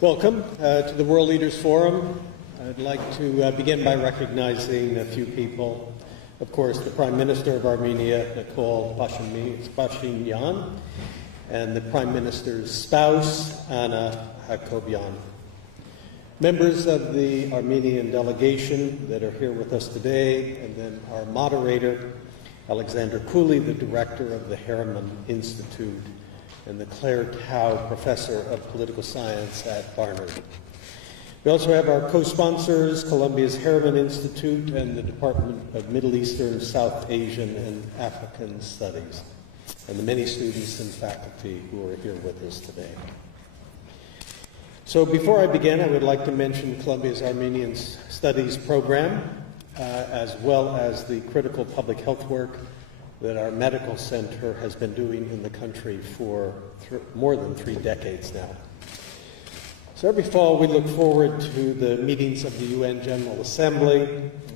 Welcome to the World Leaders Forum. I'd like to begin by recognizing a few people. Of course, the Prime Minister of Armenia, Nikola Phashinyan, and the Prime Minister's spouse, Anna Hakobyan. Members of the Armenian delegation that are here with us today, and then our moderator, Alexander Cooley, the director of the Harriman Institute, and the Claire Tao Professor of Political Science at Barnard. We also have our co-sponsors, Columbia's Harriman Institute and the Department of Middle Eastern, South Asian, and African Studies, and the many students and faculty who are here with us today. So before I begin, I would like to mention Columbia's Armenian Studies program, as well as the critical public health work that our medical center has been doing in the country for more than 3 decades now. So every fall we look forward to the meetings of the UN General Assembly,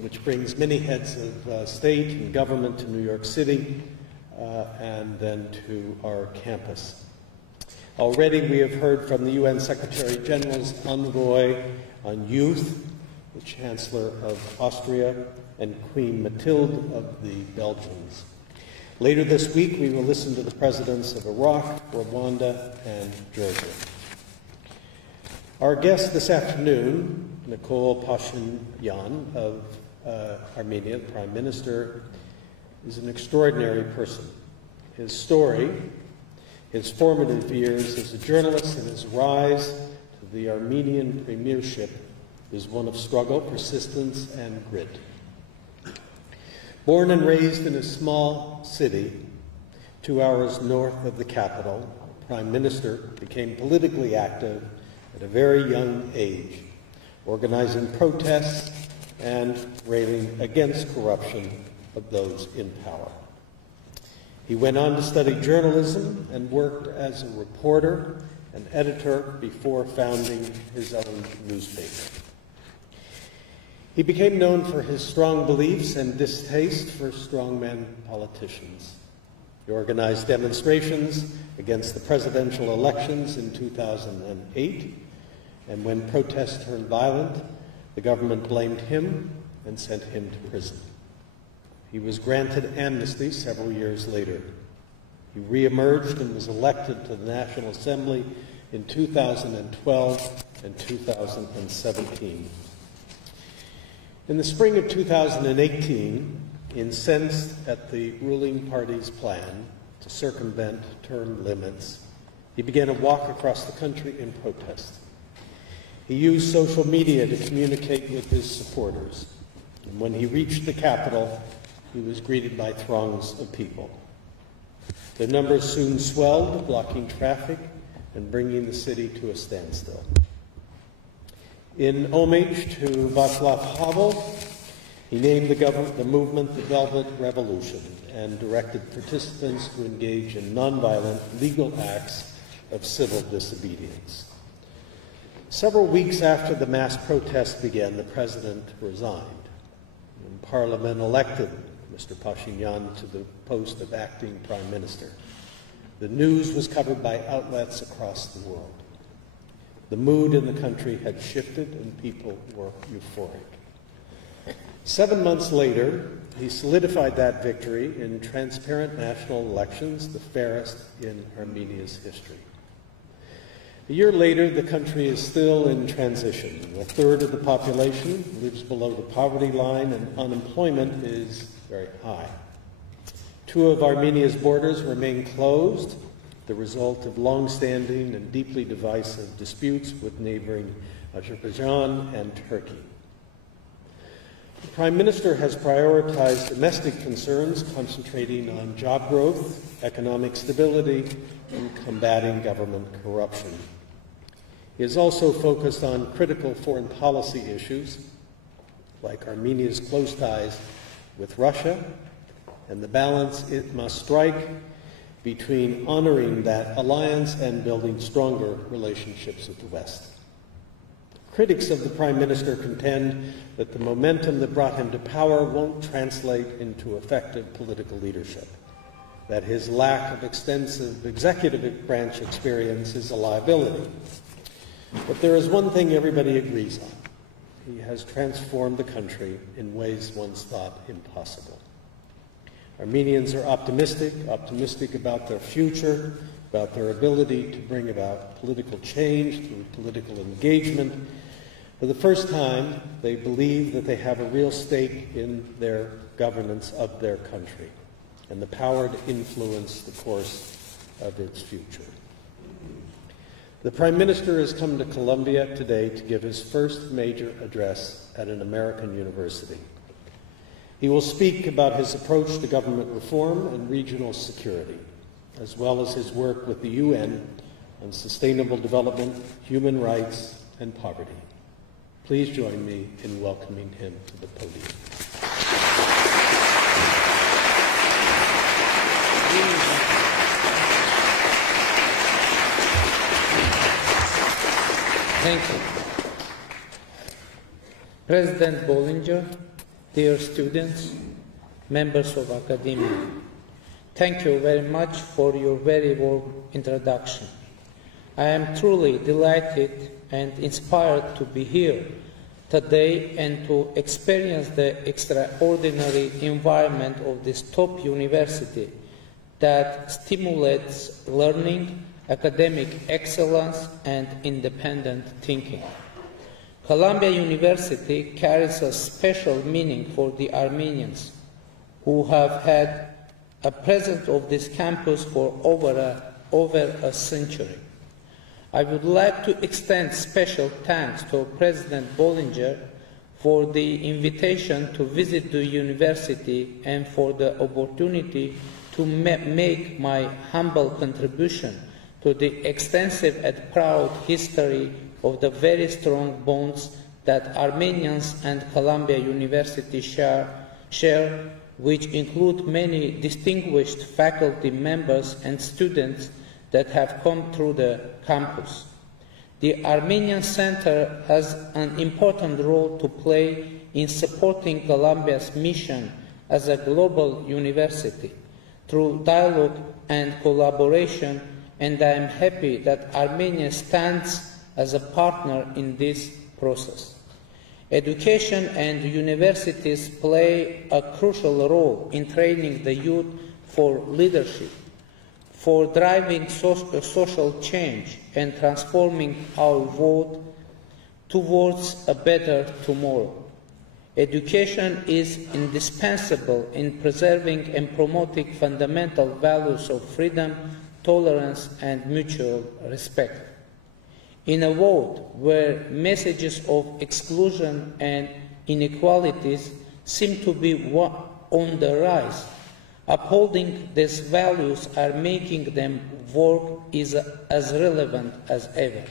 which brings many heads of state and government to New York City and then to our campus. Already we have heard from the UN Secretary General's envoy on youth, the Chancellor of Austria, and Queen Mathilde of the Belgians. Later this week, we will listen to the presidents of Iraq, Rwanda, and Georgia. Our guest this afternoon, Nikola Phashinyan of Armenia, the Prime Minister, is an extraordinary person. His story, his formative years as a journalist, and his rise to the Armenian premiership is one of struggle, persistence, and grit. Born and raised in a small city 2 hours north of the capital, the Prime Minister became politically active at a very young age, organizing protests and railing against corruption of those in power. He went on to study journalism and worked as a reporter and editor before founding his own newspaper. He became known for his strong beliefs and distaste for strongman politicians. He organized demonstrations against the presidential elections in 2008, and when protests turned violent, the government blamed him and sent him to prison. He was granted amnesty several years later. He reemerged and was elected to the National Assembly in 2012 and 2017. In the spring of 2018, incensed at the ruling party's plan to circumvent term limits, he began a walk across the country in protest. He used social media to communicate with his supporters, and when he reached the capital, he was greeted by throngs of people. The numbers soon swelled, blocking traffic and bringing the city to a standstill. In homage to Václav Havel, he named the movement the Velvet Revolution and directed participants to engage in nonviolent legal acts of civil disobedience. Several weeks after the mass protests began, the president resigned, and Parliament elected Mr. Phashinyan to the post of acting prime minister. The news was covered by outlets across the world. The mood in the country had shifted and people were euphoric. 7 months later, he solidified that victory in transparent national elections, the fairest in Armenia's history. A year later, the country is still in transition. 1/3 of the population lives below the poverty line and unemployment is very high. 2 of Armenia's borders remain closed, the result of long-standing and deeply divisive disputes with neighboring Azerbaijan and Turkey. The Prime Minister has prioritized domestic concerns, concentrating on job growth, economic stability, and combating government corruption. He has also focused on critical foreign policy issues, like Armenia's close ties with Russia, and the balance it must strike between honoring that alliance and building stronger relationships with the West. Critics of the Prime Minister contend that the momentum that brought him to power won't translate into effective political leadership, that his lack of extensive executive branch experience is a liability. But there is one thing everybody agrees on. He has transformed the country in ways once thought impossible. Armenians are optimistic about their future, about their ability to bring about political change through political engagement. For the first time, they believe that they have a real stake in their governance of their country and the power to influence the course of its future. The Prime Minister has come to Colombia today to give his first major address at an American university. He will speak about his approach to government reform and regional security, as well as his work with the UN on sustainable development, human rights, and poverty. Please join me in welcoming him to the podium. Thank you. President Bollinger, dear students, members of academia, thank you very much for your very warm introduction. I am truly delighted and inspired to be here today and to experience the extraordinary environment of this top university that stimulates learning, academic excellence, and independent thinking. Columbia University carries a special meaning for the Armenians who have had a presence of this campus for over a century. I would like to extend special thanks to President Bollinger for the invitation to visit the university and for the opportunity to make my humble contribution to the extensive and proud history of the very strong bonds that Armenians and Columbia University share, which include many distinguished faculty members and students that have come through the campus. The Armenian Center has an important role to play in supporting Columbia's mission as a global university through dialogue and collaboration, and I am happy that Armenia stands as a partner in this process. Education and universities play a crucial role in training the youth for leadership, for driving social change and transforming our world towards a better tomorrow. Education is indispensable in preserving and promoting fundamental values of freedom, tolerance, and mutual respect. In a world where messages of exclusion and inequalities seem to be on the rise, upholding these values are making them work is as relevant as ever.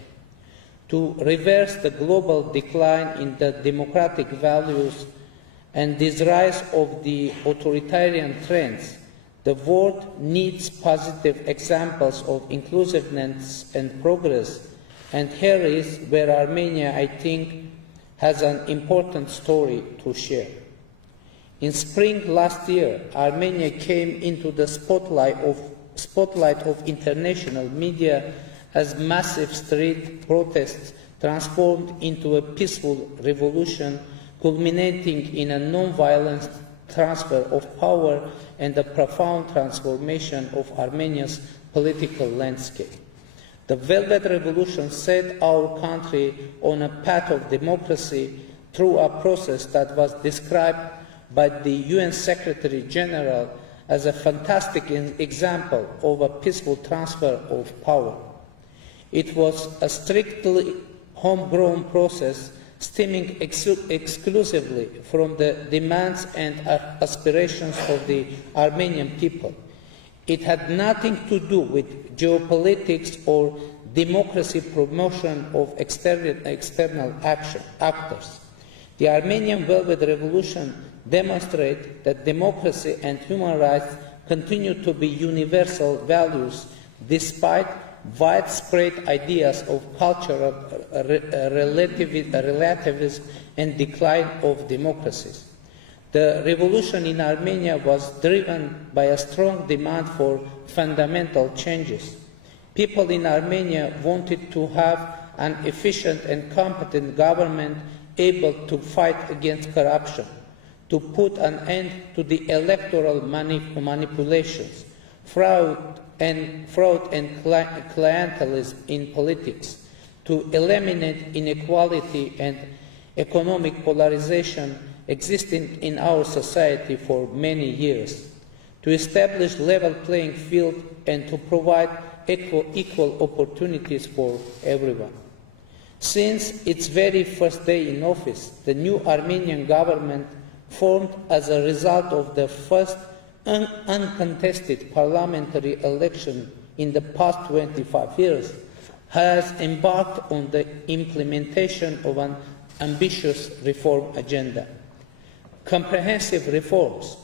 To reverse the global decline in the democratic values and this rise of the authoritarian trends, the world needs positive examples of inclusiveness and progress, and here is where Armenia, I think, has an important story to share. In spring last year, Armenia came into the spotlight of international media as massive street protests transformed into a peaceful revolution, culminating in a non-violent transfer of power and a profound transformation of Armenia's political landscape. The Velvet Revolution set our country on a path of democracy through a process that was described by the UN Secretary General as a fantastic example of a peaceful transfer of power. It was a strictly homegrown process stemming exclusively from the demands and aspirations of the Armenian people. It had nothing to do with geopolitics or democracy promotion of external actors. The Armenian Velvet Revolution demonstrated that democracy and human rights continue to be universal values despite widespread ideas of cultural relativism and decline of democracies. The revolution in Armenia was driven by a strong demand for fundamental changes. People in Armenia wanted to have an efficient and competent government able to fight against corruption, to put an end to the electoral manipulations, fraud and clientelism in politics, to eliminate inequality and economic polarization existing in our society for many years, to establish level playing field and to provide equal opportunities for everyone. Since its very first day in office, the new Armenian government, formed as a result of the first uncontested parliamentary election in the past 25 years, has embarked on the implementation of an ambitious reform agenda. Comprehensive reforms,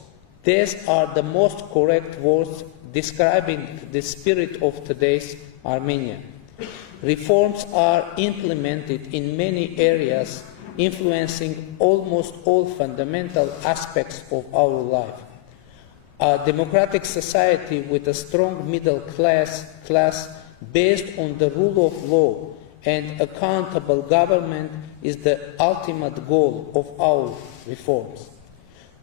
these are the most correct words describing the spirit of today's Armenia. Reforms are implemented in many areas, influencing almost all fundamental aspects of our life. A democratic society with a strong middle class based on the rule of law and accountable government is the ultimate goal of our reforms.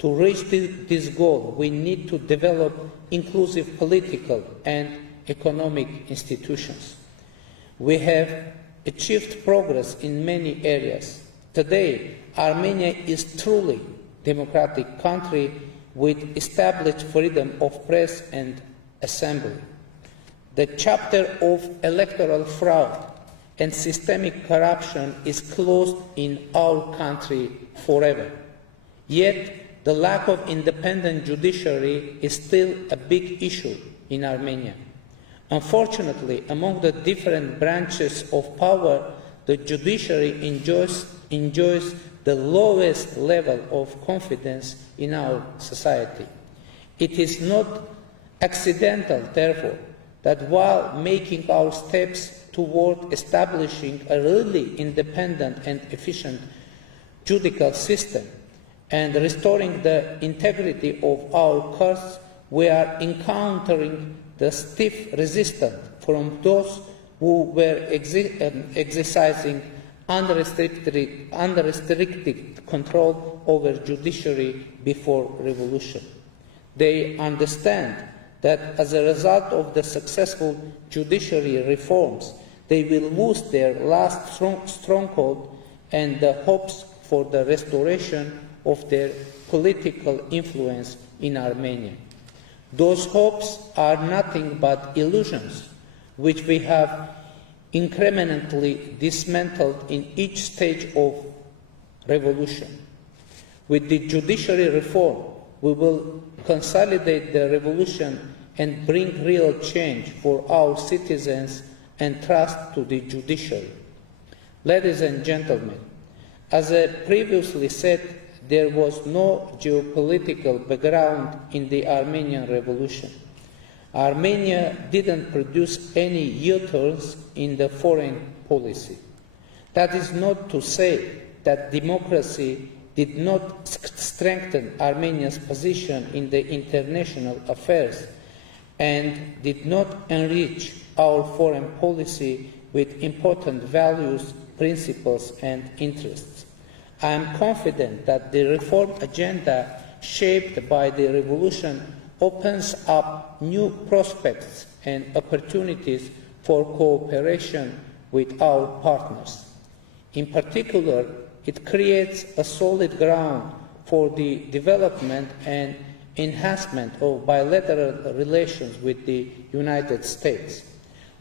To reach this goal, we need to develop inclusive political and economic institutions. We have achieved progress in many areas. Today, Armenia is truly a democratic country with established freedom of press and assembly. The chapter of electoral fraud and systemic corruption is closed in our country forever. Yet, the lack of independent judiciary is still a big issue in Armenia. Unfortunately, among the different branches of power, the judiciary enjoys the lowest level of confidence in our society. It is not accidental, therefore, that while making our steps toward establishing a really independent and efficient judicial system and restoring the integrity of our courts, we are encountering the stiff resistance from those who were exercising unrestricted control over judiciary before revolution. They understand that as a result of the successful judiciary reforms, they will lose their last stronghold and the hopes for the restoration of their political influence in Armenia. Those hopes are nothing but illusions, which we have incrementally dismantled in each stage of revolution. With the judiciary reform, we will consolidate the revolution and bring real change for our citizens and trust to the judiciary. Ladies and gentlemen, as I previously said, there was no geopolitical background in the Armenian Revolution. Armenia didn't produce any U-turns in the foreign policy. That is not to say that democracy did not strengthen Armenia's position in the international affairs and did not enrich our foreign policy with important values, principles, and interests. I am confident that the reform agenda shaped by the revolution opens up new prospects and opportunities for cooperation with our partners. In particular, it creates a solid ground for the development and enhancement of bilateral relations with the United States.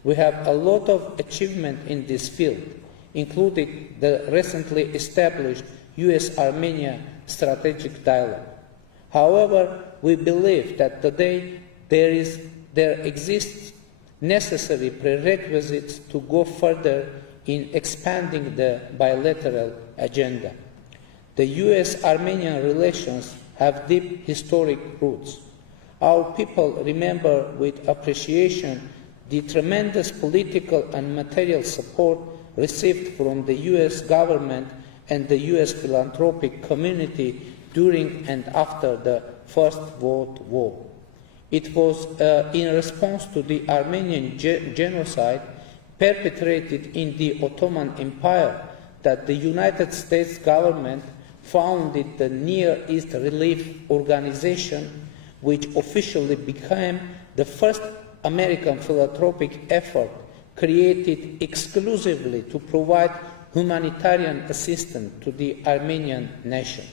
We have a lot of achievement in this field, including the recently established U.S.-Armenia strategic dialogue. However, we believe that today there exists necessary prerequisites to go further in expanding the bilateral agenda. The U.S.-Armenian relations have deep historic roots. Our people remember with appreciation the tremendous political and material support received from the U.S. government and the U.S. philanthropic community during and after the First World War. It was in response to the Armenian genocide perpetrated in the Ottoman Empire that the United States government founded the Near East Relief Organization, which officially became the first American philanthropic effort created exclusively to provide humanitarian assistance to the Armenian nation.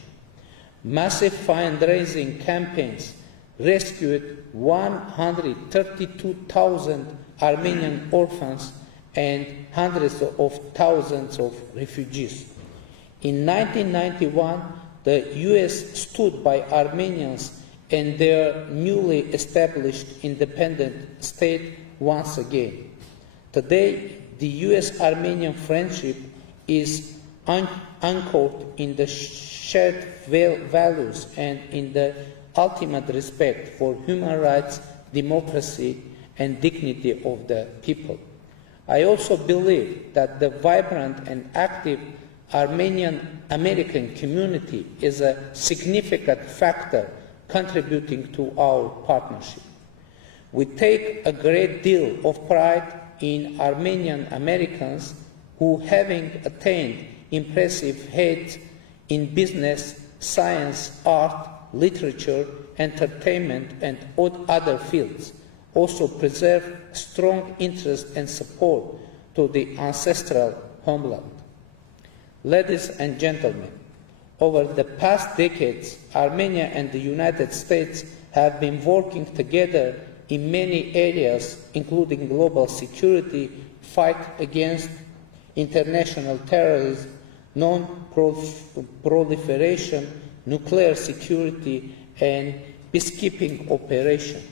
Massive fundraising campaigns rescued 132,000 Armenian orphans and hundreds of thousands of refugees. In 1991, the U.S. stood by Armenians and their newly established independent state once again. Today, the U.S.-Armenian friendship is anchored in the shared values and in the ultimate respect for human rights, democracy, and dignity of the people. I also believe that the vibrant and active Armenian-American community is a significant factor contributing to our partnership. We take a great deal of pride in Armenian Americans who, having attained impressive heights in business, science, art, literature, entertainment, and other fields, also preserve strong interest and support to the ancestral homeland. Ladies and gentlemen, over the past decades, Armenia and the United States have been working together in many areas, including global security, fight against international terrorism, non-proliferation, nuclear security, and peacekeeping operations.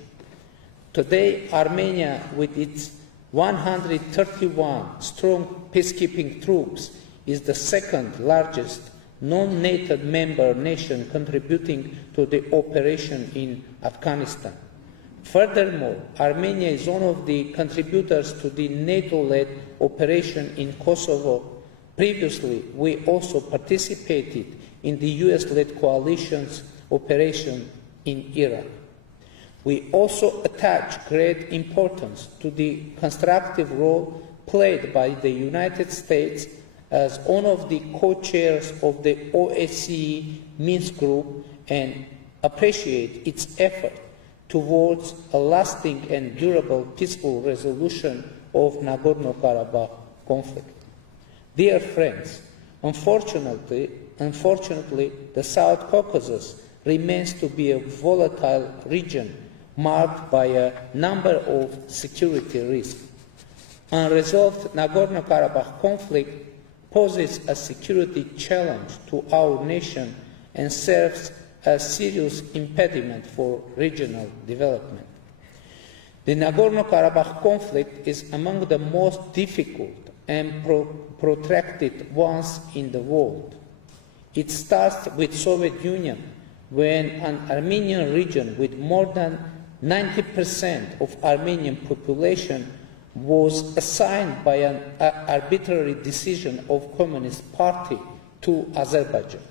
Today, Armenia, with its 131 strong peacekeeping troops, is the second largest non-NATO member nation contributing to the operation in Afghanistan. Furthermore, Armenia is one of the contributors to the NATO-led operation in Kosovo. Previously, we also participated in the US-led coalition's operation in Iraq. We also attach great importance to the constructive role played by the United States as one of the co-chairs of the OSCE Minsk Group and appreciate its effort towards a lasting and durable peaceful resolution of Nagorno-Karabakh conflict. Dear friends, unfortunately, the South Caucasus remains to be a volatile region marked by a number of security risks. Unresolved Nagorno-Karabakh conflict poses a security challenge to our nation and serves a serious impediment for regional development. The Nagorno-Karabakh conflict is among the most difficult and protracted ones in the world. It starts with Soviet Union, when an Armenian region with more than 90% of Armenian population was assigned by an arbitrary decision of Communist Party to Azerbaijan.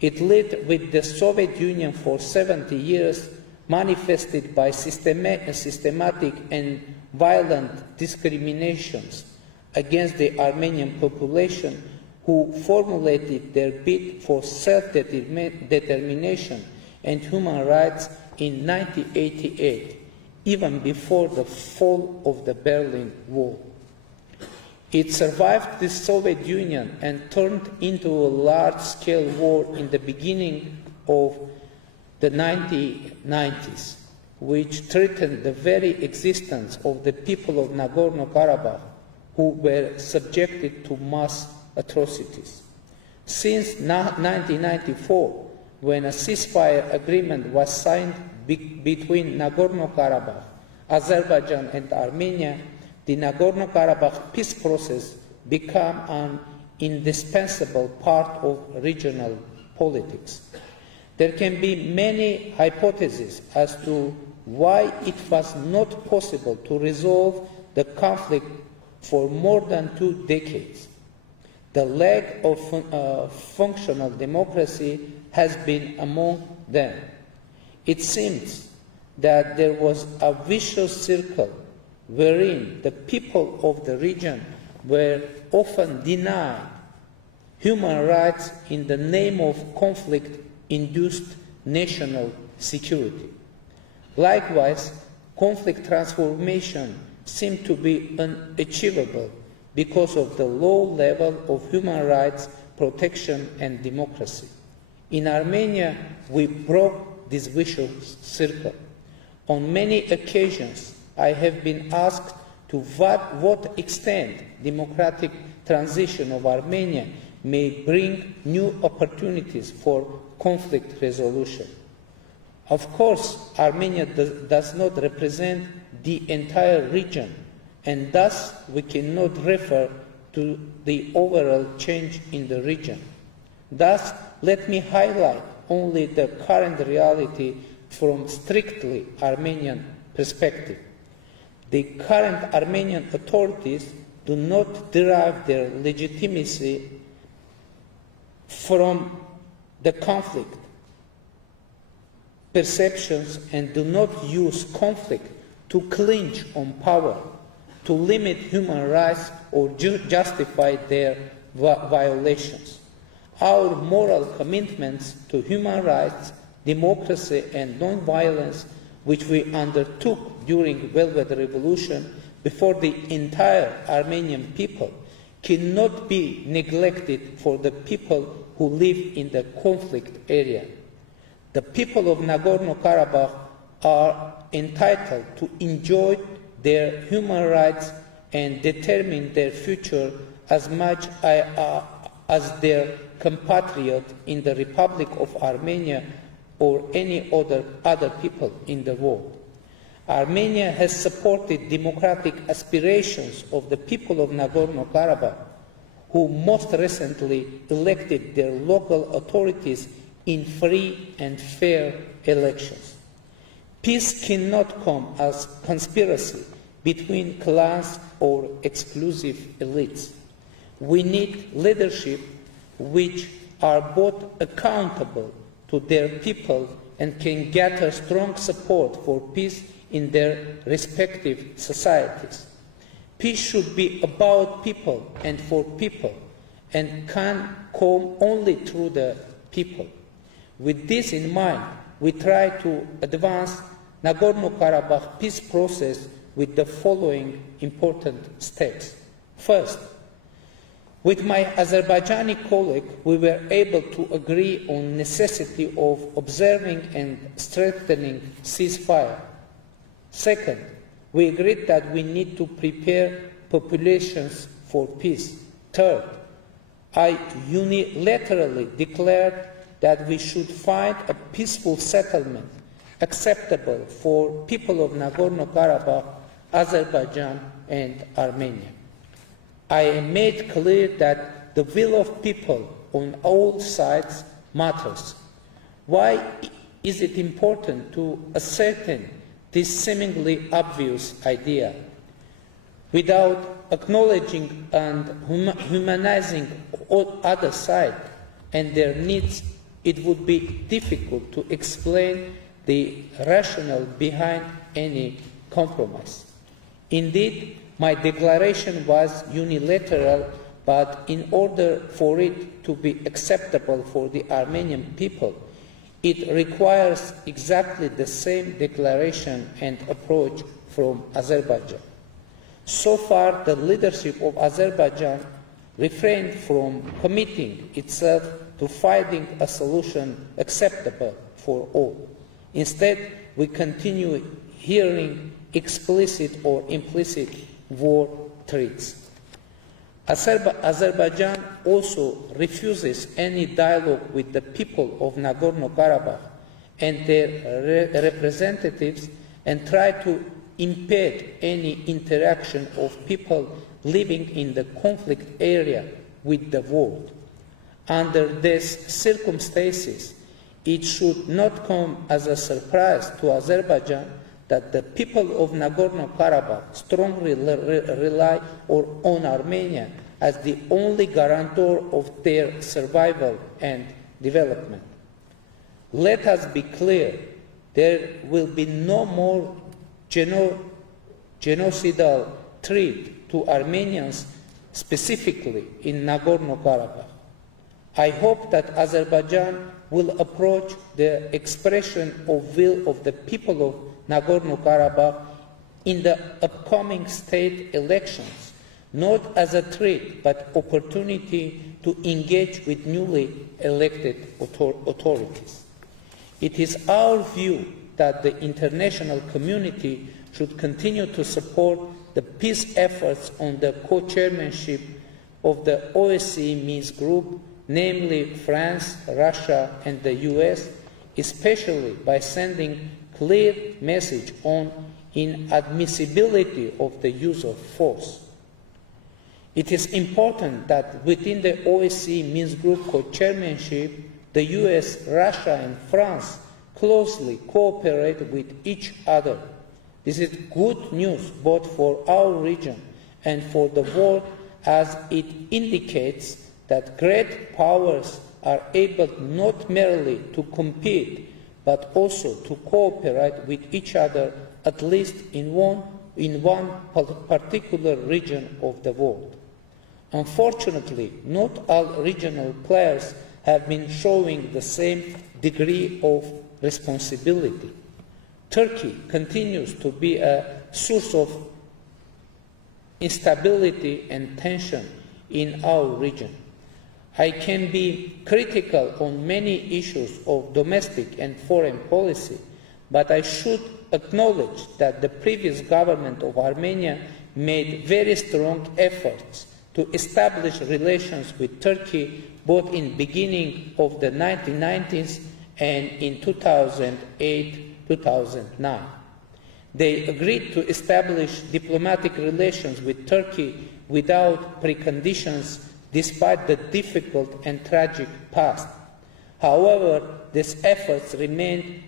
It lived with the Soviet Union for 70 years, manifested by systematic and violent discriminations against the Armenian population, who formulated their bid for self-determination and human rights in 1988, even before the fall of the Berlin Wall. It survived the Soviet Union and turned into a large-scale war in the beginning of the 1990s, which threatened the very existence of the people of Nagorno-Karabakh, who were subjected to mass atrocities. Since 1994, when a ceasefire agreement was signed between Nagorno-Karabakh, Azerbaijan and Armenia, the Nagorno-Karabakh peace process became an indispensable part of regional politics. There can be many hypotheses as to why it was not possible to resolve the conflict for more than 2 decades. The lack of functional democracy has been among them. It seems that there was a vicious circle wherein the people of the region were often denied human rights in the name of conflict-induced national security. Likewise, conflict transformation seemed to be unachievable because of the low level of human rights protection and democracy. In Armenia, we broke this vicious circle. On many occasions, I have been asked to what extent democratic transition of Armenia may bring new opportunities for conflict resolution. Of course, Armenia does not represent the entire region, and thus we cannot refer to the overall change in the region. Thus, let me highlight only the current reality from strictly Armenian perspective. The current Armenian authorities do not derive their legitimacy from the conflict perceptions and do not use conflict to clinch on power, to limit human rights or justify their violations. Our moral commitments to human rights, democracy and non-violence, which we undertook during Velvet Revolution before the entire Armenian people, cannot be neglected for the people who live in the conflict area. The people of Nagorno-Karabakh are entitled to enjoy their human rights and determine their future as much as their compatriot in the Republic of Armenia or any other people in the world. Armenia has supported democratic aspirations of the people of Nagorno-Karabakh, who most recently elected their local authorities in free and fair elections. Peace cannot come as conspiracy between clans or exclusive elites. We need leadership which are both accountable to their people and can gather strong support for peace in their respective societies. Peace should be about people and for people and can come only through the people. With this in mind, we try to advance Nagorno-Karabakh peace process with the following important steps. First, with my Azerbaijani colleague, we were able to agree on necessity of observing and strengthening ceasefire. Second, we agreed that we need to prepare populations for peace. Third, I unilaterally declared that we should find a peaceful settlement acceptable for people of Nagorno-Karabakh, Azerbaijan and Armenia. I made clear that the will of people on all sides matters. Why is it important to ascertain this seemingly obvious idea? Without acknowledging and humanizing other side and their needs, it would be difficult to explain the rationale behind any compromise. Indeed, my declaration was unilateral, but in order for it to be acceptable for the Armenian people, it requires exactly the same declaration and approach from Azerbaijan. So far, the leadership of Azerbaijan refrained from committing itself to finding a solution acceptable for all. Instead, we continue hearing explicit or implicit war threats. Azerbaijan also refuses any dialogue with the people of Nagorno-Karabakh and their representatives and try to impede any interaction of people living in the conflict area with the world. Under these circumstances, it should not come as a surprise to Azerbaijan that the people of Nagorno-Karabakh strongly rely on Armenia as the only guarantor of their survival and development. Let us be clear, there will be no more genocidal threat to Armenians, specifically in Nagorno-Karabakh. I hope that Azerbaijan will approach the expression of will of the people of Nagorno-Karabakh in the upcoming state elections, not as a threat, but opportunity to engage with newly elected authorities. It is our view that the international community should continue to support the peace efforts on the co-chairmanship of the OSCE Minsk Group, namely France, Russia, and the US, especially by sending clear message on inadmissibility of the use of force. It is important that within the OSCE Minsk Group co-chairmanship, the US, Russia, and France closely cooperate with each other. This is good news both for our region and for the world, as it indicates that great powers are able not merely to compete, but also to cooperate with each other, at least in one particular region of the world. Unfortunately, not all regional players have been showing the same degree of responsibility. Turkey continues to be a source of instability and tension in our region. I can be critical on many issues of domestic and foreign policy, but I should acknowledge that the previous government of Armenia made very strong efforts to establish relations with Turkey both in the beginning of the 1990s and in 2008-2009. They agreed to establish diplomatic relations with Turkey without preconditions, despite the difficult and tragic past. However, these efforts remained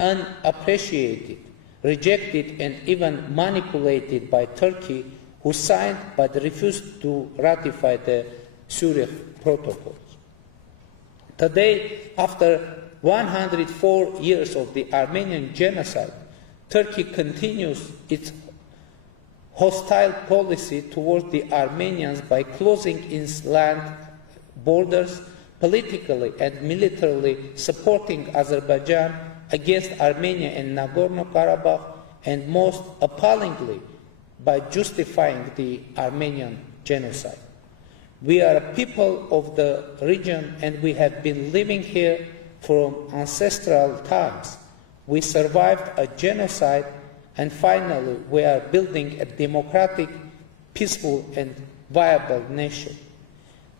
unappreciated, rejected, and even manipulated by Turkey, who signed but refused to ratify the Zurich Protocols. Today, after 104 years of the Armenian genocide, Turkey continues its hostile policy towards the Armenians by closing its land borders, politically and militarily supporting Azerbaijan against Armenia and Nagorno-Karabakh, and most appallingly, by justifying the Armenian genocide. We are a people of the region, and we have been living here from ancestral times. We survived a genocide, and finally we are building a democratic, peaceful, and viable nation.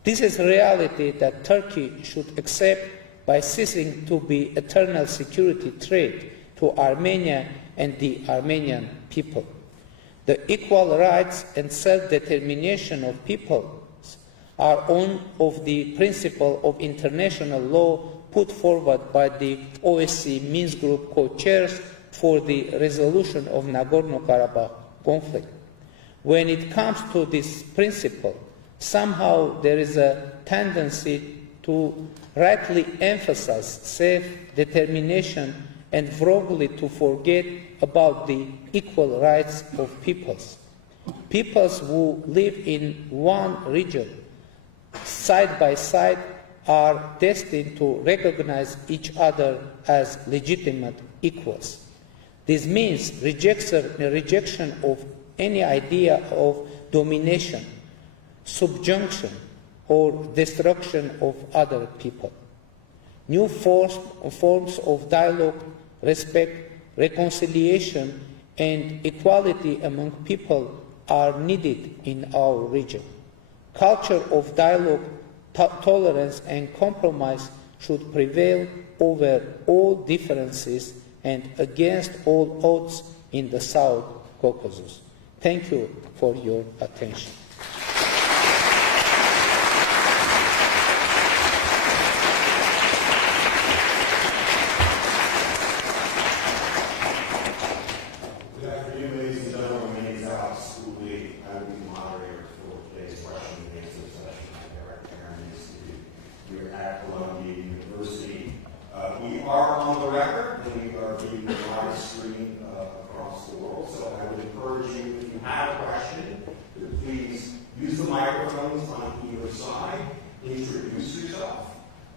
This is a reality that Turkey should accept by ceasing to be an eternal security threat to Armenia and the Armenian people. The equal rights and self-determination of peoples are one of the principles of international law put forward by the OSCE Minsk Group co-chairs for the resolution of Nagorno-Karabakh conflict. When it comes to this principle, somehow there is a tendency to rightly emphasize self-determination and wrongly to forget about the equal rights of peoples. Peoples who live in one region, side by side, are destined to recognize each other as legitimate equals. This means rejection of any idea of domination, subjunction, or destruction of other people. New forms of dialogue, respect, reconciliation, and equality among people are needed in our region. Culture of dialogue, tolerance, and compromise should prevail over all differences and against all odds in the South Caucasus. Thank you for your attention. We are on the record, and we are being live streamed across the world, So I would encourage you, if you have a question, to please use the microphones on either side, introduce yourself,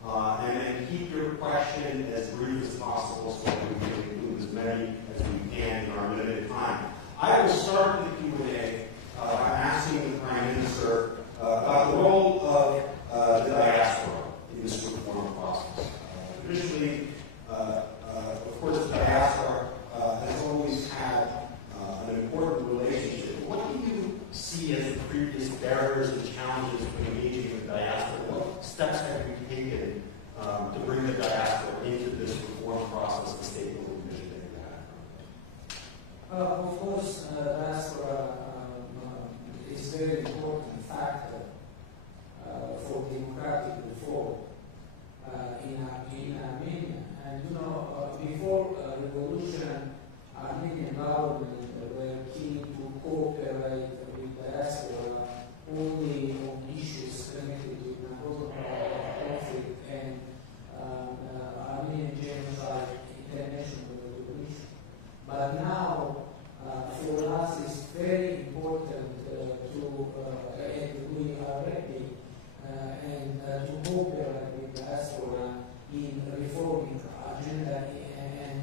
and then keep your question as brief as possible so that we can include as many as we can in our limited time. I will start the Q&A by asking the Prime Minister about the role of the diaspora in this reform process. Traditionally, of course, the diaspora has always had an important relationship. What do you see as the previous barriers and challenges for engaging with the diaspora? What steps have you taken to bring the diaspora into this reform process, the stakeholder vision that you have? Of course, diaspora is a very important factor for democratic reform in Armenia. And you know, before revolution, Armenian government were keen to cooperate with diaspora only on issues connected with Nagorno-Karabakh conflict and Armenian genocide, international revolution. But now, for us, it's very important and we are ready and to cooperate with diaspora in reforming agenda and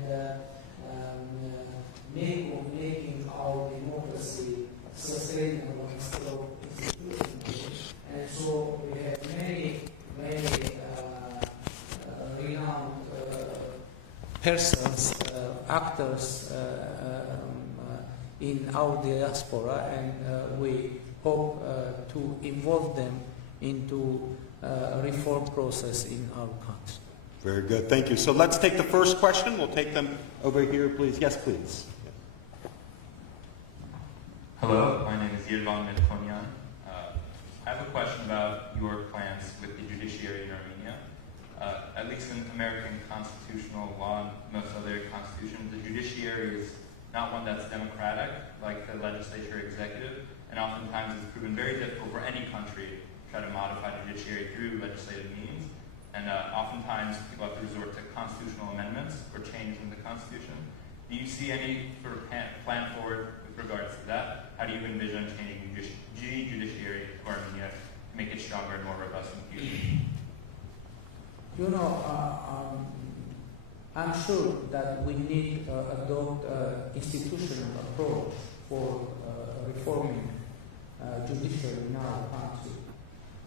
making our democracy sustainable and strong institutions. And so we have many renowned persons, actors in our diaspora, and we hope to involve them into reform process in our country. Very good, thank you. So let's take the first question. We'll take them over here, please. Yes, please. Hello, my name is Yervan Medkonyan. I have a question about your plans with the judiciary in Armenia. At least in American constitutional law and most other constitutions, the judiciary is not one that's democratic, like the legislature or executive, and oftentimes it's proven very difficult for any country to try to modify the judiciary through legislative means. And oftentimes people have to resort to constitutional amendments or changes in the Constitution. Do you see any sort of plan forward with regards to that? How do you envision changing the judiciary of Armenia to make it stronger and more robust in the future? You know, I'm sure that we need to adopt an institutional approach for reforming judiciary in our country.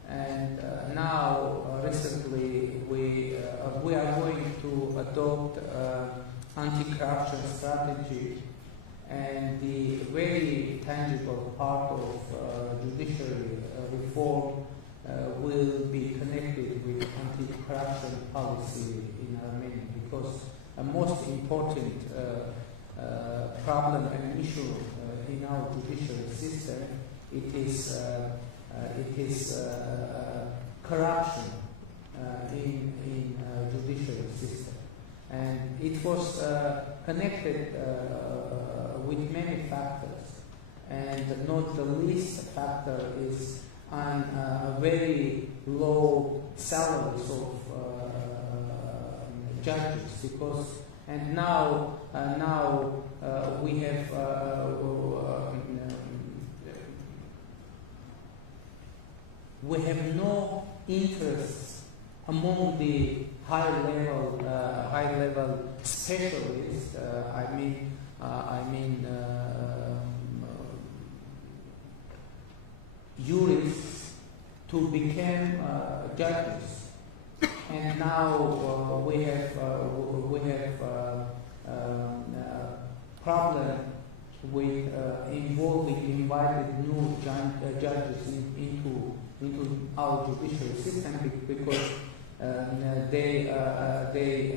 And now, recently, we are going to adopt anti-corruption strategy, and the very tangible part of judiciary reform will be connected with anti-corruption policy in Armenia, because a most important problem and issue in our judiciary system is corruption in judiciary system, and it was connected with many factors, and not the least factor is on very low salaries of judges, because and now we have no interest among the high level specialists. I mean jurists to become judges, and now we have problem with invited new judges into our judicial system, because they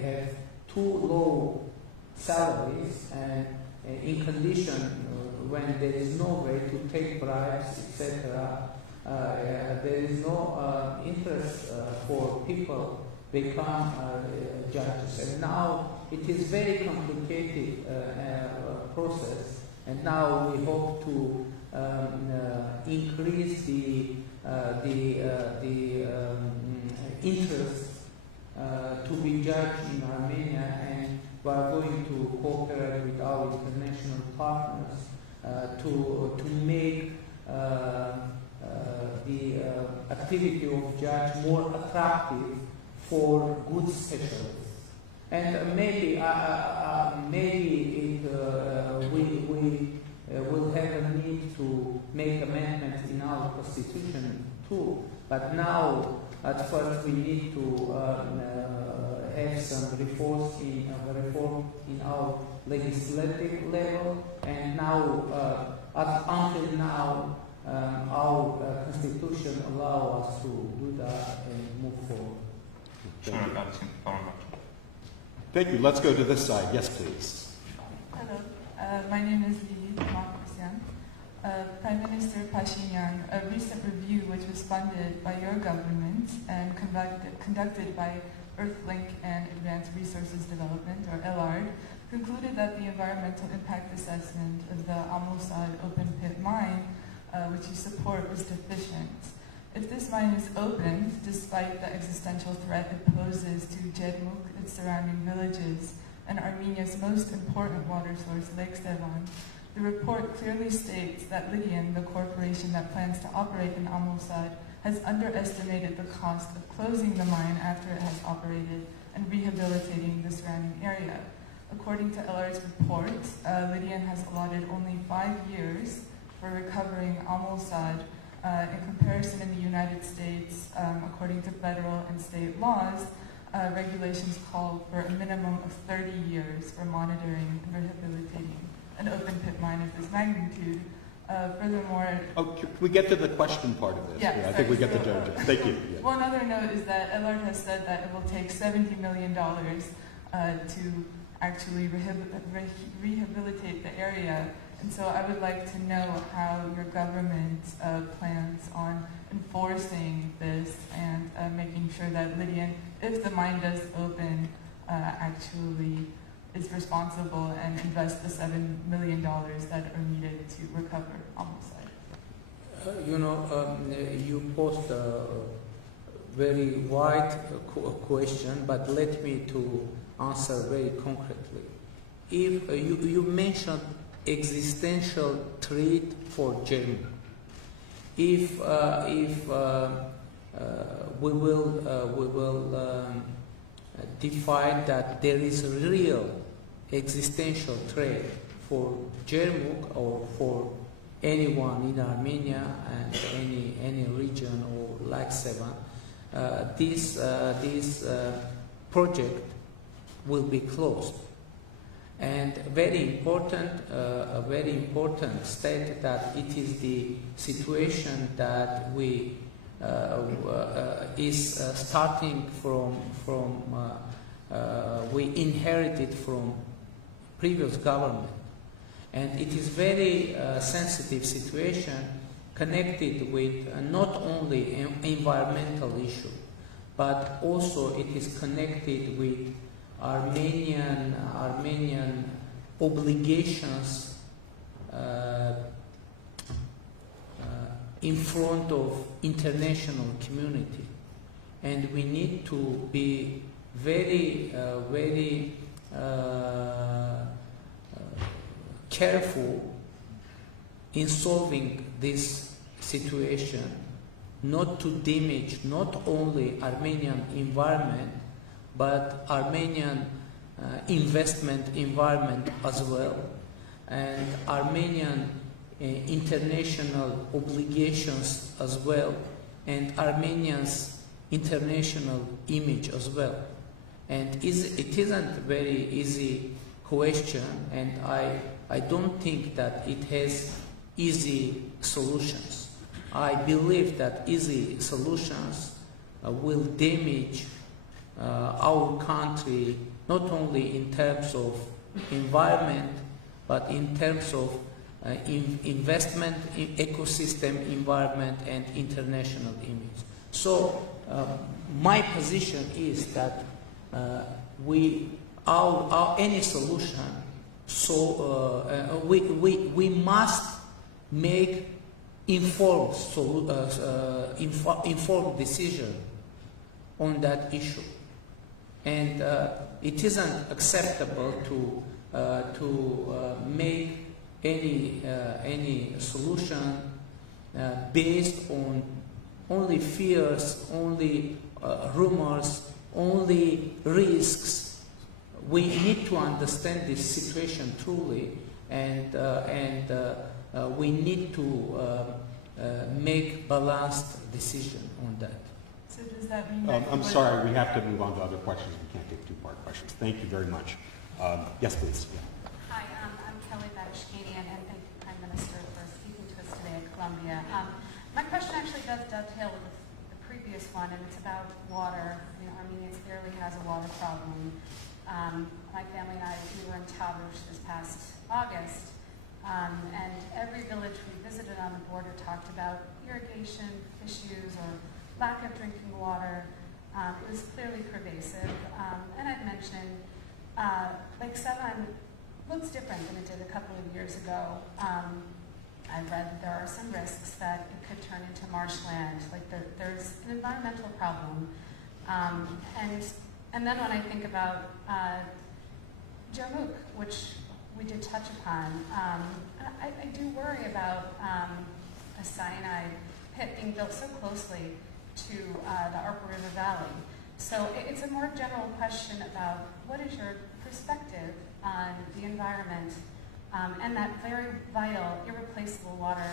have too low salaries, and in condition when there is no way to take bribes, etc., there is no interest for people become judges. And now it is very complicated process, and now we hope to increase the interest to be judged in Armenia, and we are going to cooperate with our international international partners to make the activity of judge more attractive for good specialists. And maybe we will have a need to make amendments in our constitution too. But now, at first, we need to have some reform in our legislative level. And now, until now, our constitution allows us to do that and move forward. Thank you. Let's go to this side. Yes, please. Hello. My name is Lee. Prime Minister Phashinian, a recent review which was funded by your government and conducted by Earthlink and Advanced Resources Development, or LARD, concluded that the environmental impact assessment of the Amulsad open pit mine, which you support, was deficient. If this mine is opened, despite the existential threat it poses to Jedmuk, its surrounding villages, and Armenia's most important water source, Lake Stevan, the report clearly states that Lydian, the corporation that plans to operate in Amulsad, has underestimated the cost of closing the mine after it has operated and rehabilitating the surrounding area. According to LR's report, Lydian has allotted only 5 years for recovering Amulsad. In comparison, in the United States, according to federal and state laws, regulations call for a minimum of 30 years for monitoring and rehabilitating an open pit mine of this magnitude. Furthermore... Oh, can we get to the question part of this? Yeah, I think we get the judge. Thank you. Yeah. One other note is that LR has said that it will take $70 million to actually rehabilitate the area. And so I would like to know how your government plans on enforcing this and making sure that Lydian, if the mine does open, actually is responsible and invest the $7 million that are needed to recover Amulsad. You posed a very wide question, but let me to answer very concretely. If you mentioned existential threat for Germany, if we will define that there is a real existential threat for Jermuk or for anyone in Armenia and any region or like Sevan, this project will be closed. And a very important state that it is the situation that we is starting from we inherited from previous government, and it is very sensitive situation connected with not only an environmental issue, but also it is connected with Armenian obligations in front of international community, and we need to be very careful in solving this situation, not to damage not only Armenian environment but Armenian investment environment as well, and Armenian international obligations as well, and Armenians' international image as well. And it isn't a very easy question, and I don't think that it has easy solutions. I believe that easy solutions will damage our country not only in terms of environment, but in terms of investment, in ecosystem, environment, and international image. So my position is that any solution. So we must make informed decision on that issue, and it isn't acceptable to make any solution based on only fears, only rumors, only risks. We need to understand this situation truly, and we need to make balanced decision on that. So does that mean that I'm sorry, we have to move on to other questions. We can't take two-part questions. Thank you very much. Yes, please. Yeah. Hi, I'm Kelly Badashkanian, and thank you, Prime Minister, for speaking to us today at Columbia. My question actually does dovetail with the previous one, and it's about water. You know, Armenia clearly has a water problem. My family and I, we were in Tavush this past August, and every village we visited on the border talked about irrigation issues or lack of drinking water. It was clearly pervasive. And I'd mentioned Lake Sevan looks different than it did a couple of years ago. I read there are some risks that it could turn into marshland. Like there's an environmental problem. And then when I think about Jarmuk, which we did touch upon, I do worry about a cyanide pit being built so closely to the Arpa River Valley. So it's a more general question about what is your perspective on the environment and that very vital, irreplaceable water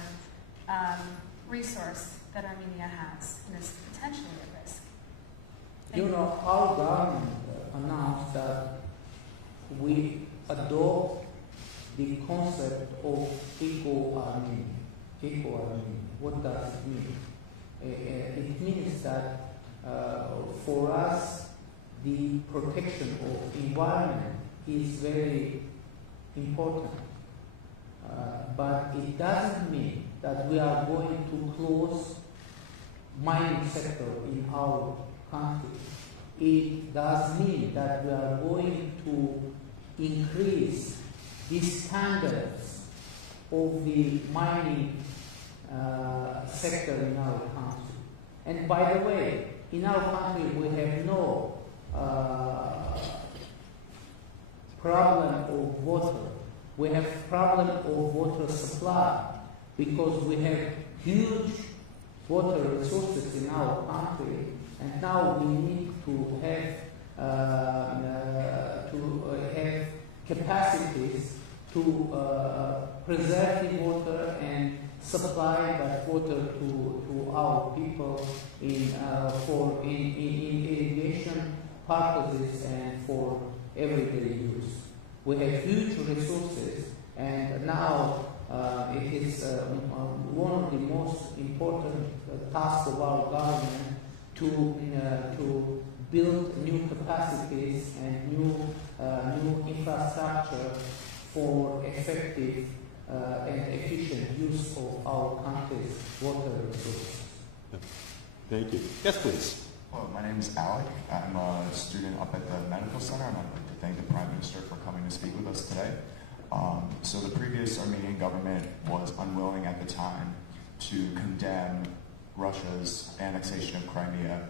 resource that Armenia has and is potentially at risk. You know, our government announced that we adopt the concept of eco-Armenia. Eco-Armenia. What does it mean? It means that for us, the protection of environment is very important. But it doesn't mean that we are going to close mining sector in our country. It does mean that we are going to increase the standards of the mining sector in our country. And by the way, in our country we have no problem of water. We have problem of water supply because we have huge water resources in our country, and now we need to have capacities to preserve the water and supply that water to our people for irrigation purposes and for everyday use. We have huge resources, and now it is one of the most important tasks of our government to build new capacities and new infrastructure for effective and efficient use of our country's water resources. Thank you. Yes, please. Hello, my name is Alec. I'm a student up at the Medical Center, and I'd like to thank the Prime Minister for coming to speak with us today. So the previous Armenian government was unwilling at the time to condemn Russia's annexation of Crimea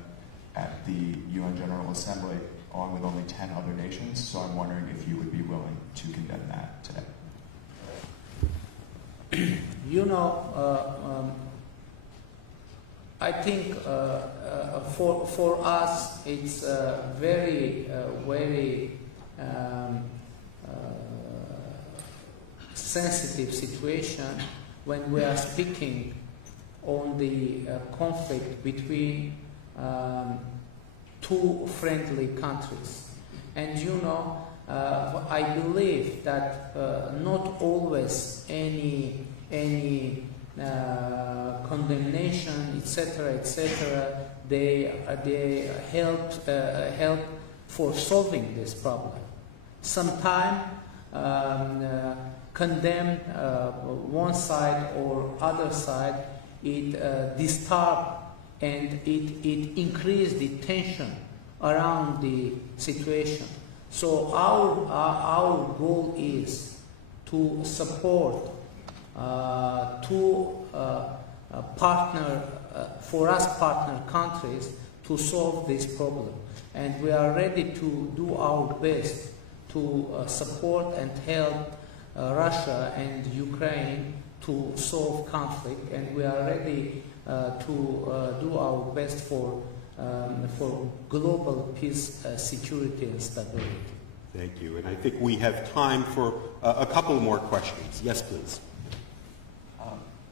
at the UN General Assembly, along with only 10 other nations. So I'm wondering if you would be willing to condemn that today. You know, I think for us it's a very sensitive situation when we are speaking on the conflict between two friendly countries. And you know, I believe that not always any condemnation, etc., they help for solving this problem. Sometimes condemn one side or other side, it disturb and it increase the tension around the situation. So our goal is to support two partner countries to solve this problem, and we are ready to do our best support and help Russia and Ukraine to solve conflict, and we are ready to do our best for global peace, security, and stability. Thank you. And I think we have time for a couple more questions. Yes, please.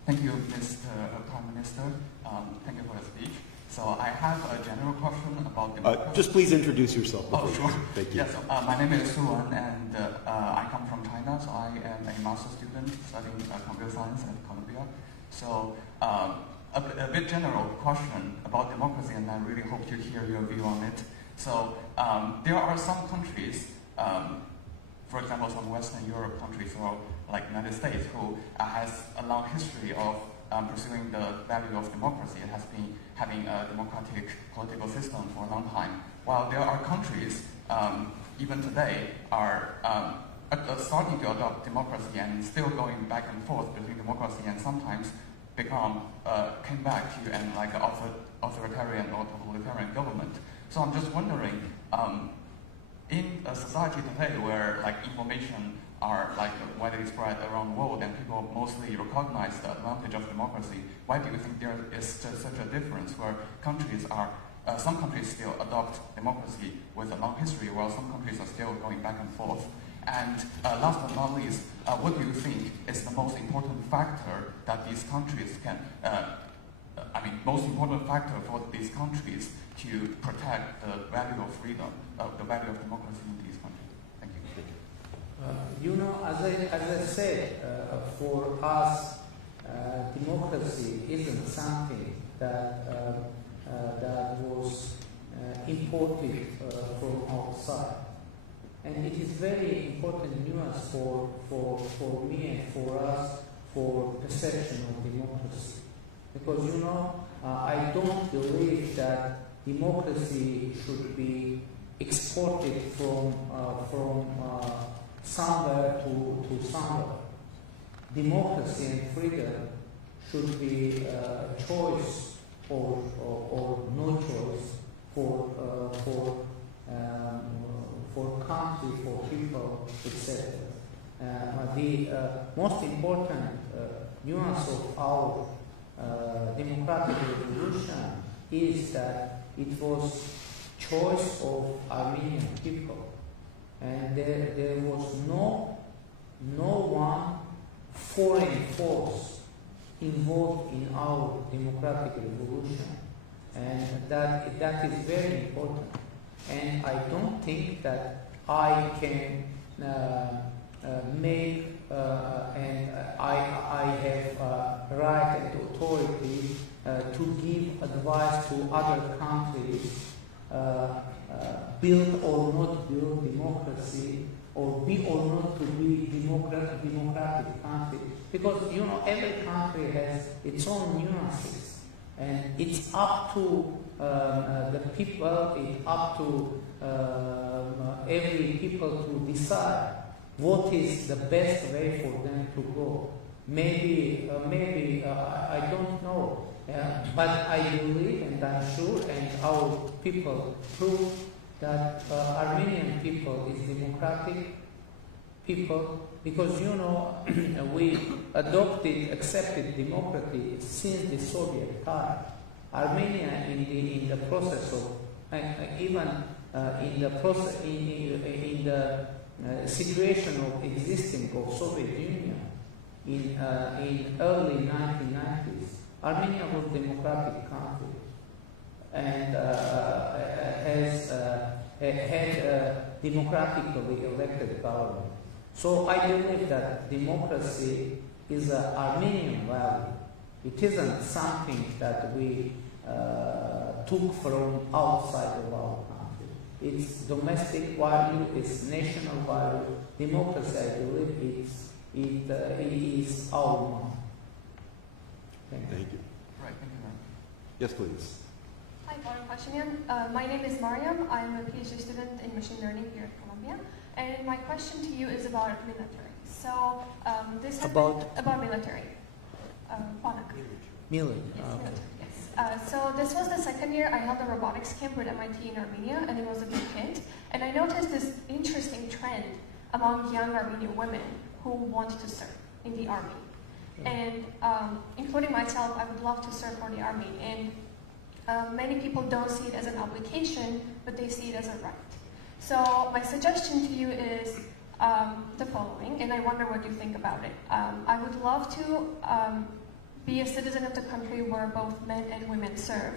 Thank you, Mr. Prime Minister. Thank you for the speech. So I have a general question about democracy. Just please introduce yourself. Oh, sure. Thank you. Yes, my name is Suwan, and I come from China, so I am a master's student studying computer science at Columbia. So a bit general question about democracy, and I really hope to hear your view on it. So there are some countries, for example, some Western Europe countries, or like United States, who has a long history of pursuing the value of democracy. It has been having a democratic political system for a long time. While there are countries, even today, are starting to adopt democracy and still going back and forth between democracy and sometimes came back to an like authoritarian or totalitarian government. So I'm just wondering, in a society today where like information are like widely spread around the world and people mostly recognize the advantage of democracy, why do you think there is such a difference where countries are, some countries still adopt democracy with a long history while some countries are still going back and forth? And last but not least, what do you think is the most important factor that these countries can, most important factor for these countries to protect the value of freedom, the value of democracy in these countries? Thank you. As I said, for us, democracy isn't something that was imported from outside. And it is very important nuance for me and for us for perception of democracy. Because I don't believe that democracy should be exported from somewhere to somewhere. Democracy and freedom should be a choice or no choice for country, for people, etc. The most important nuance of our democratic revolution is that it was choice of Armenian people, and there was no one foreign force involved in our democratic revolution, and that is very important. And I don't think that I can make and I have right and authority to give advice to other countries, build or not build democracy, or be or not to be democratic country. Because every country has its own nuances, and it's up to the people, it's up to every people to decide what is the best way for them to go. Maybe I don't know, but I believe and I'm sure, and our people prove that Armenian people is democratic people, because we accepted democracy since the Soviet time. Armenia in the process of even in the situation of existing of Soviet Union in early 1990s, Armenia was a democratic country and had a democratically elected government. So I believe that democracy is an Armenian value. It isn't something that we took from outside of our country. It's domestic value, it's national value. Democracy, I believe, it is our own. Thank you. Right, thank you. Yes, please. Hi, Vladimir Khashoggian. My name is Mariam. I'm a PhD student in machine learning here at Columbia. And my question to you is about military. So this has about military. military. Yes. So this was the second year I held a robotics camp with MIT in Armenia, and it was a big hit. And I noticed this interesting trend among young Armenian women who want to serve in the army. And including myself, I would love to serve for the army. And many people don't see it as an obligation, but they see it as a right. So my suggestion to you is the following, and I wonder what you think about it. I would love to be a citizen of the country where both men and women serve.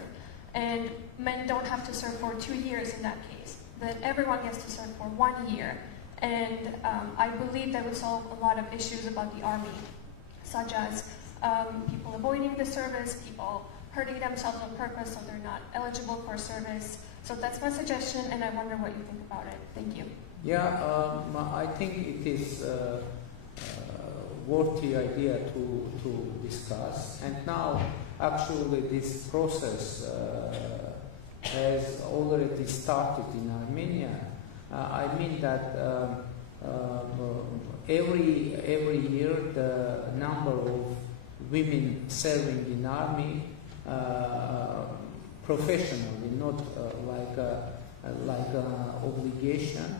And men don't have to serve for 2 years in that case. That everyone gets to serve for 1 year. And I believe that would solve a lot of issues about the army, such as people avoiding the service, people hurting themselves on purpose so they're not eligible for service. So that's my suggestion, and I wonder what you think about it. Thank you. Yeah, I think it is worthy idea to discuss. And now, actually, this process has already started in Armenia. I mean that every year the number of women serving in army professionally, not like an obligation,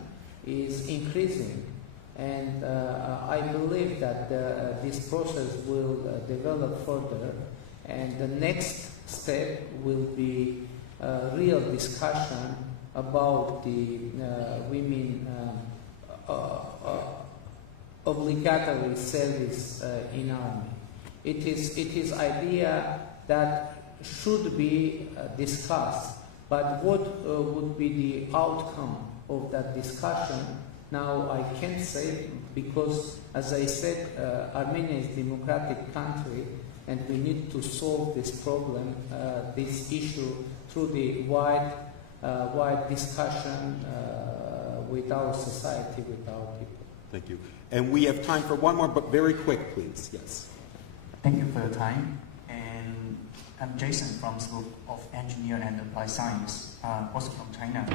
is increasing. And I believe that this process will develop further, and the next step will be real discussion about the women obligatory service in army. It is idea that should be discussed, but what would be the outcome of that discussion? Now I can't say, because as I said, Armenia is a democratic country, and we need to solve this problem, this issue, through the wide discussion with our society, with our people. Thank you. And we have time for one more, but very quick, please. Yes. Thank you for your time. And I'm Jason from School of Engineering and Applied Science, also from China.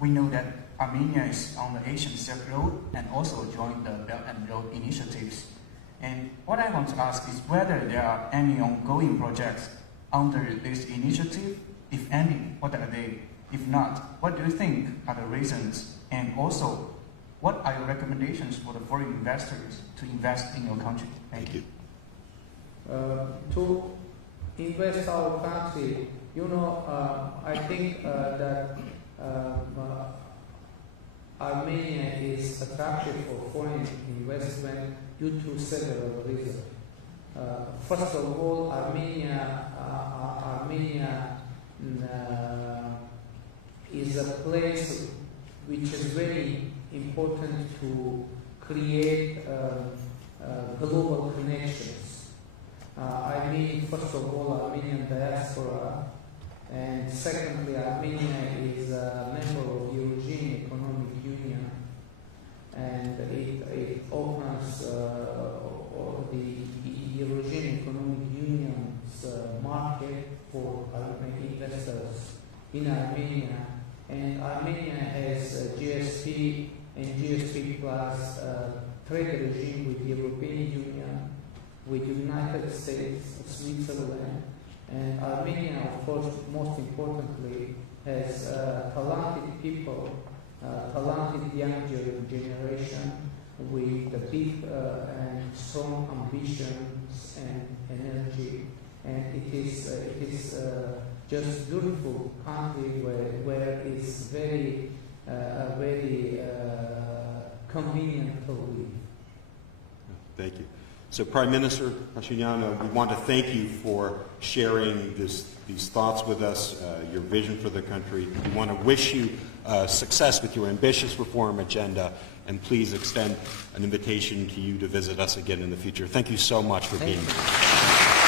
We know that Armenia is on the Asian Silk Road and also joined the Belt and Road initiatives. And what I want to ask is whether there are any ongoing projects under this initiative. If any, what are they? If not, what do you think are the reasons? And also, what are your recommendations for the foreign investors to invest in your country? Thank you. To invest our country, you know, I think that Armenia is attractive for foreign investment due to several reasons. First of all, Armenia is a place which is very important to create global connections. I mean, first of all, Armenian diaspora, and secondly, Armenia is a member of the European Economic Union, and it opens the European Economic Union's market for investors in Armenia. And Armenia has GSP and GSP plus trade regime with the European Union, with the United States, Switzerland, and Armenia, of course, most importantly, has talented people, talented young generation with big and strong ambitions and energy. And it is just beautiful country where it's very convenient to live. Thank you. So, Prime Minister Phashinian, we want to thank you for sharing these thoughts with us, your vision for the country. We want to wish you success with your ambitious reform agenda, and please extend an invitation to you to visit us again in the future. Thank you so much for being here.